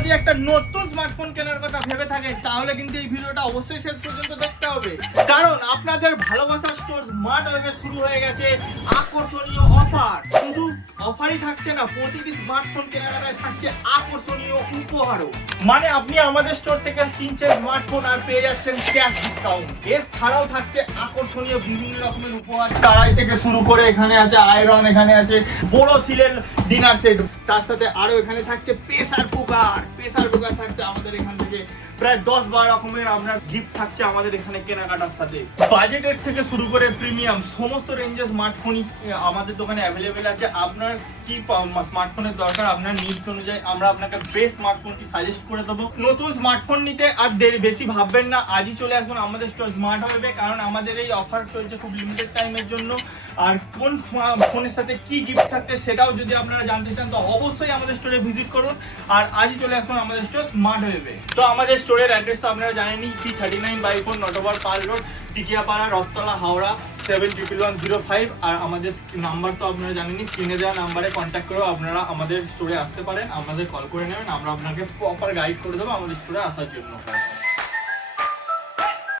যদি একটা নতুন স্মার্টফোন কেনার কথা ভেবে থাকেন তাহলে কিন্তু এই ভিডিওটা অবশ্যই শেষ পর্যন্ত দেখতে হবে, কারণ আপনাদের ভালোবাসার স্টোর স্মার্ট ওয়েবে শুরু হয়ে গেছে আকর্ষণীয় অফার। শুধু অফারই থাকছে না, প্রতিটি স্মার্টফোন কেনাকাটায় থাকছে আকর্ষণীয় উপহারও। মানে আপনি আমাদের স্টোর থেকে কিনছেন স্মার্টফোন আর পেয়ে যাচ্ছেন ক্যাশ ডিসকাউন্ট। এছাড়াও থাকছে আকর্ষণীয় বিভিন্ন রকমের উপহার, কড়াই থেকে শুরু করে এখানে আছে আয়রন, এখানে আছে বড় সিলের ডিনার সেট, তার সাথে আরো এখানে থাকছে প্রেসার কুকার থাকছে আমাদের এখান থেকে প্রায় 10-12 রকমের আপনার গিফট থাকছে আমাদের এখানে কেনাকাটার সাথে। বাজেটের থেকে শুরু করে প্রিমিয়াম সমস্ত রেঞ্জের স্মার্টফোনই আমাদের দোকানে অ্যাভেলেবেল আছে। আপনার কি স্মার্টফোনের দরকার, আপনার নিডস অনুযায়ী আমরা আপনাকে বেস্ট স্মার্টফোনটি সাজেস্ট করে দেবো। নতুন স্মার্টফোন নিতে আর বেশি ভাববেন না, আজই চলে আসুন আমাদের স্টোর স্মার্ট ওয়েবে, কারণ আমাদের এই অফার চলছে খুব লিমিটেড টাইমের জন্য। আর কোন ফোনের সাথে কি গিফট থাকছে সেটাও যদি আপনারা জানতে চান তো অবশ্যই আমাদের স্টোরে ভিজিট করুন আর আজই চলে আসুন আমাদের স্টোর স্মার্ট ওয়েবে। তো আমাদের স্টোরের অ্যাড্রেস তো আপনারা জানেনই, P39/4 নটবর পাল রোড, টিকিয়াপাড়া, রথতলা, হাওড়া 711105। আর আমাদের নাম্বার তো আপনারা জানেনই, স্ক্রিনে দেওয়া নাম্বারে কন্ট্যাক্ট করেও আপনারা আমাদের স্টোরে আসতে পারেন, আমাদের কল করে নেবেন, আমরা আপনাকে প্রপার গাইড করে দেবো আমাদের স্টোরে আসার জন্য।